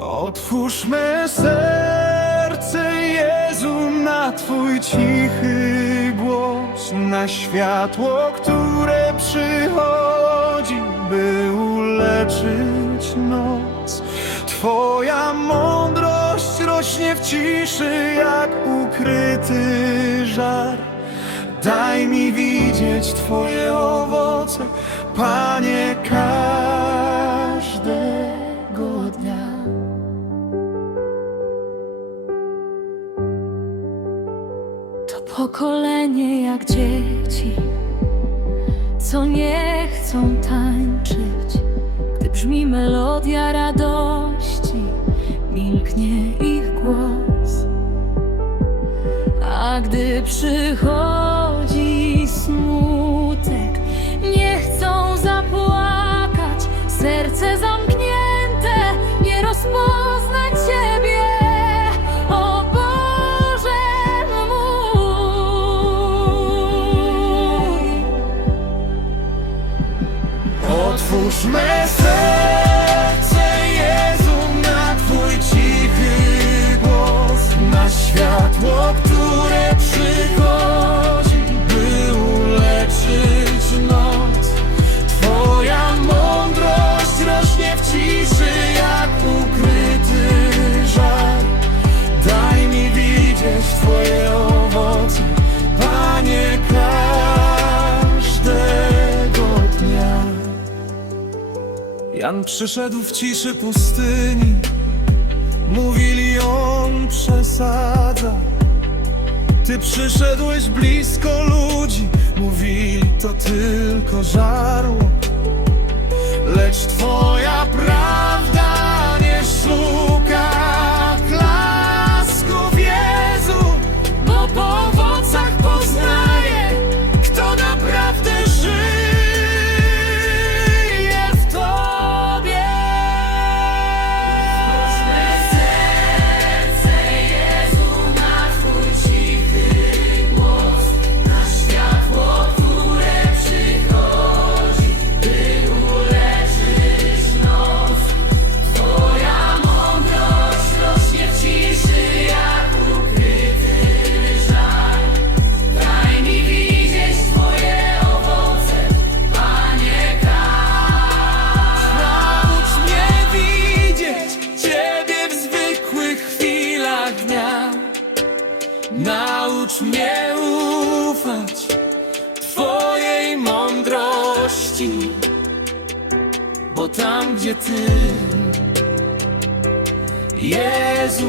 Otwórz me serce, Jezu, na Twój cichy głos, na światło, które przychodzi, by uleczyć noc. Twoja mądrość rośnie w ciszy, jak ukryty żar. Daj mi widzieć Twoje owoce, Panie, każdego pokolenie jak dzieci, co nie chcą tańczyć, gdy brzmi melodia radości, milknie ich głos. A gdy przychodzi smutek, nie chcą zapłakać, serce zamknięte, nie rozpozna ciszy, jak ukryty żar. Daj mi widzieć Twoje owoce, Panie, każdego dnia. Jan przyszedł w ciszy pustyni Mówili on przesadza Ty przyszedłeś blisko ludzi Mówili to tylko żarło Lecz twoja Mnie ufać Twojej mądrości Bo tam, gdzie Ty Jezu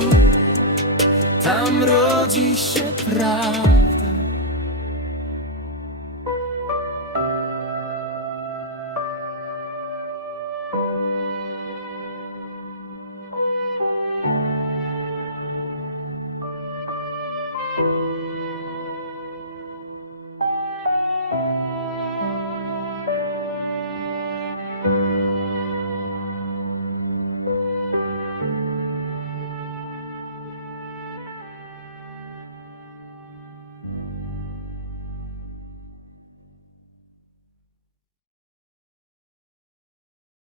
Tam rodzi się prawda